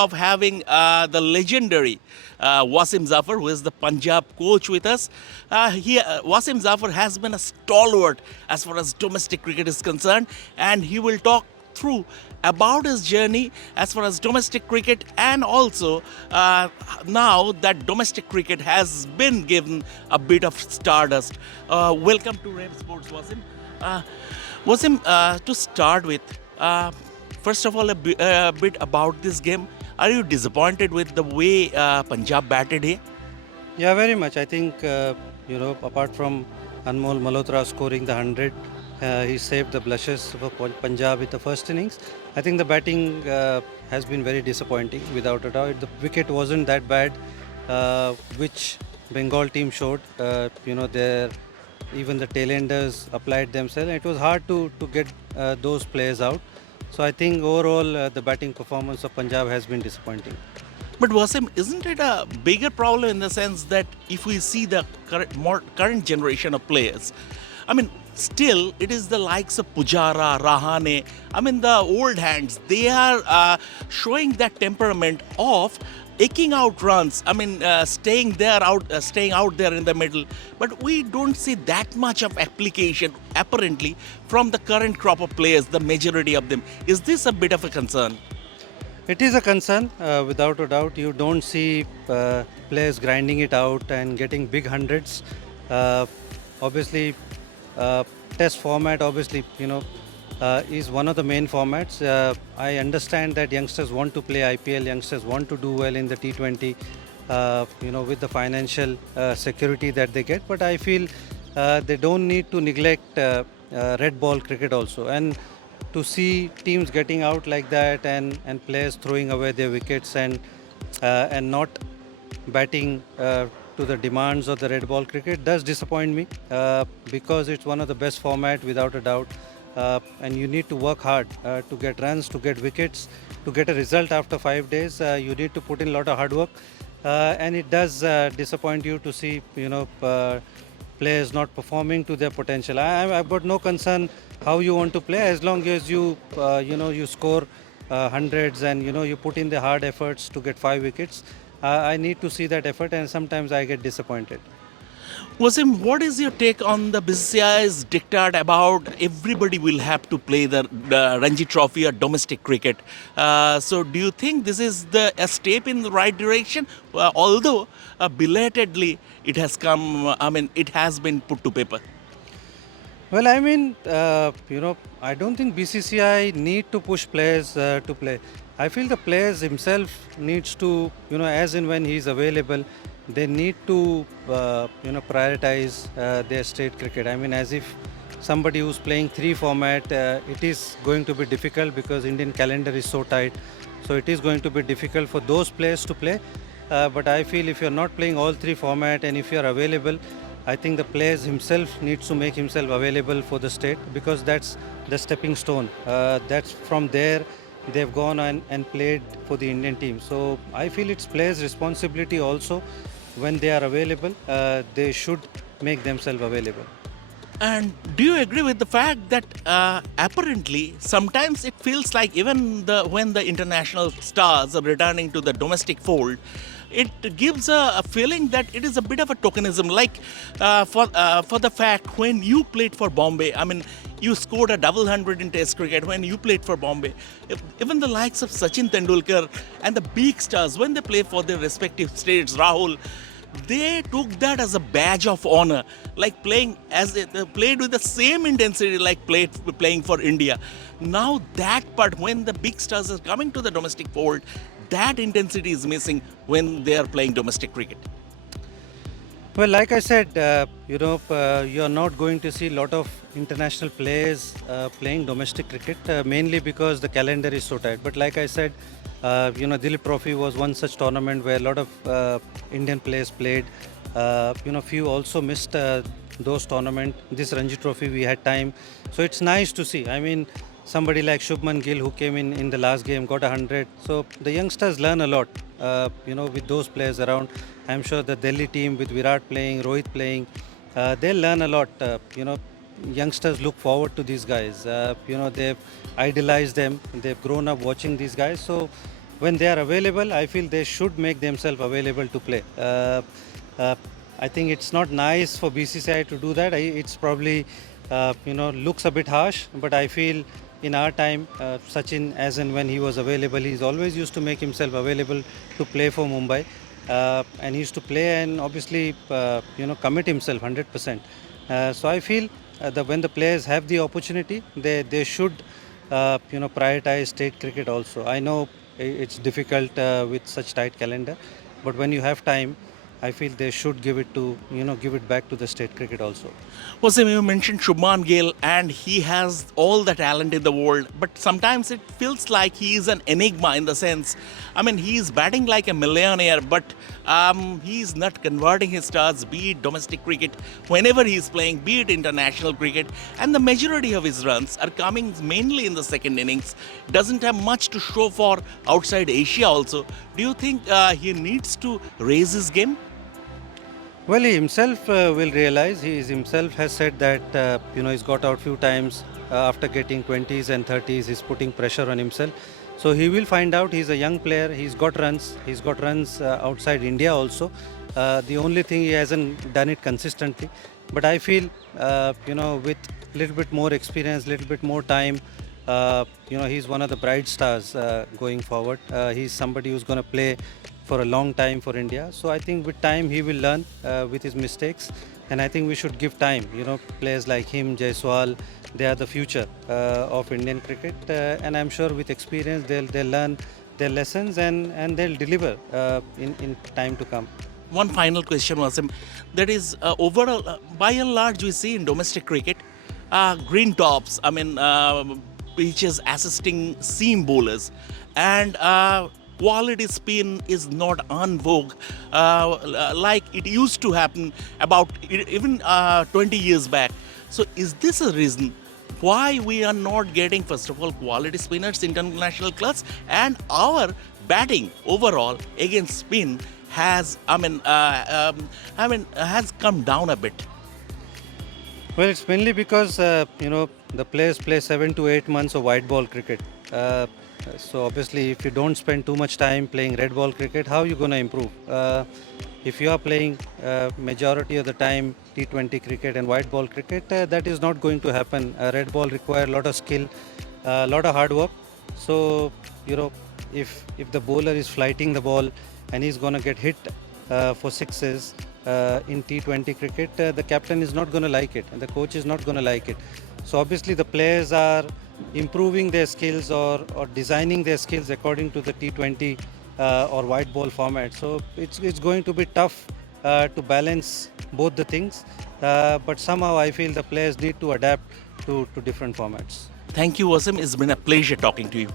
of having the legendary Wasim Zafar, who is the Punjab coach with us. Wasim Zafar has been a stalwart as far as domestic cricket is concerned, and he will talk through about his journey as far as domestic cricket, and also now that domestic cricket has been given a bit of stardust. Welcome to Rev Sports, Wasim. Uh, Wasim, to start with, first of all, a bit about this game. Are you disappointed with the way Punjab batted here? Yeah, very much. I think, apart from Anmol Malhotra scoring the 100, he saved the blushes for Punjab with the first innings. I think the batting has been very disappointing, without a doubt. The wicket wasn't that bad, which Bengal team showed. Even the tailenders applied themselves. It was hard to get those players out. So I think overall the batting performance of Punjab has been disappointing. But Wasim, isn't it a bigger problem in the sense that if we see the current generation of players, I mean, still it is the likes of Pujara, Rahane. I mean, the old hands. They are showing that temperament of eking out runs. I mean, staying out there in the middle. But we don't see that much of application apparently from the current crop of players. The majority of them. Is this a bit of a concern? It is a concern, without a doubt. You don't see players grinding it out and getting big hundreds. Uh, Obviously, uh, test format, is one of the main formats. I understand that youngsters want to play IPL, youngsters want to do well in the T20, with the financial security that they get. But I feel they don't need to neglect red ball cricket also. And to see teams getting out like that and players throwing away their wickets and not batting to the demands of the red ball cricket does disappoint me, because it's one of the best format without a doubt, and you need to work hard to get runs, to get wickets, to get a result after 5 days. You need to put in a lot of hard work, and it does disappoint you to see players not performing to their potential. I've got no concern how you want to play, as long as you score hundreds, and you put in the hard efforts to get 5 wickets. I need to see that effort, and sometimes I get disappointed. Wasim, what is your take on the BCCI's diktat about everybody will have to play the Ranji Trophy or domestic cricket? So, do you think this is a step in the right direction? Although belatedly, it has come. I mean, it has been put to paper. Well, I mean, I don't think BCCI need to push players to play. I feel the players himself needs to, as and when he's available, they need to, prioritize their state cricket. I mean, as if somebody who's playing three format, it is going to be difficult because Indian calendar is so tight. So it is going to be difficult for those players to play. But I feel if you're not playing all three format and if you're available, I think the players himself needs to make himself available for the state, because that's the stepping stone. That's from there they've gone and played for the Indian team. So I feel it's players' responsibility also, when they are available, they should make themselves available. And do you agree with the fact that apparently sometimes it feels like even when the international stars are returning to the domestic fold, it gives a feeling that it is a bit of a tokenism. Like for the fact when you played for Bombay, I mean, you scored a double hundred in Test cricket when you played for Bombay. Even the likes of Sachin Tendulkar and the big stars, when they play for their respective states, Rahul, they took that as a badge of honor, like playing as they played with the same intensity like playing for India. Now that part, when the big stars are coming to the domestic fold, that intensity is missing when they are playing domestic cricket. Well, like I said, you are not going to see a lot of international players playing domestic cricket, mainly because the calendar is so tight. But like I said, Dilip Trophy was one such tournament where a lot of Indian players played. Few also missed those tournament. This Ranji Trophy, we had time, so it's nice to see. I mean, somebody like Shubman Gill, who came in the last game, got 100. So the youngsters learn a lot, with those players around. I'm sure the Delhi team with Virat playing, Rohit playing, they'll learn a lot. Youngsters look forward to these guys. They've idolized them. They've grown up watching these guys. So when they are available, I feel they should make themselves available to play. Uh, I think it's not nice for BCCI to do that. It's probably looks a bit harsh, but I feel in our time, Sachin, as and when he was available, he's always used to make himself available to play for Mumbai, and he used to play and obviously commit himself 100%. So I feel that when the players have the opportunity, they should prioritize state cricket also. I know it's difficult with such tight calendar, but when you have time, I feel they should give it to give it back to the state cricket also. Wasim, you mentioned Shubman Gill, and he has all the talent in the world, but sometimes it feels like he is an enigma in the sense, I mean, he's batting like a millionaire, but he's not converting his stars, be it domestic cricket, whenever he's playing, be it international cricket, and the majority of his runs are coming mainly in the second innings. Doesn't have much to show for outside Asia also. Do you think he needs to raise his game? Well, he himself will realize. He himself has said that he's got out few times after getting 20s and 30s. He's putting pressure on himself. So he will find out. He's a young player. He's got runs. He's got runs outside India also. The only thing he hasn't done it consistently. But I feel with little bit more experience, little bit more time. He's one of the bright stars going forward. He's somebody who's going to play for a long time for India. So I think with time he will learn with his mistakes, and I think we should give time. Players like him, Jaiswal, they are the future of Indian cricket, and I'm sure with experience they'll learn their lessons and they'll deliver in time to come. One final question, Wasim. That is, overall, by and large, we see in domestic cricket, green tops, pitches assisting seam bowlers, and quality spin is not en vogue like it used to happen about even 20 years back. So, is this a reason why we are not getting, first of all, quality spinners in international class, and our batting overall against spin has, has come down a bit? Well, it's mainly because the players play 7 to 8 months of white ball cricket. So obviously, if you don't spend too much time playing red ball cricket, how are you going to improve? If you are playing majority of the time T20 cricket and white ball cricket, that is not going to happen. Red ball require a lot of skill, a lot of hard work. So if the bowler is flighting the ball and he's going to get hit for sixes in T20 cricket, the captain is not going to like it and the coach is not going to like it. So obviously the players are improving their skills or designing their skills according to the T20 or white ball format. So it's going to be tough to balance both the things. But somehow I feel the players need to adapt to different formats. Thank you, Wasim. It's been a pleasure talking to you.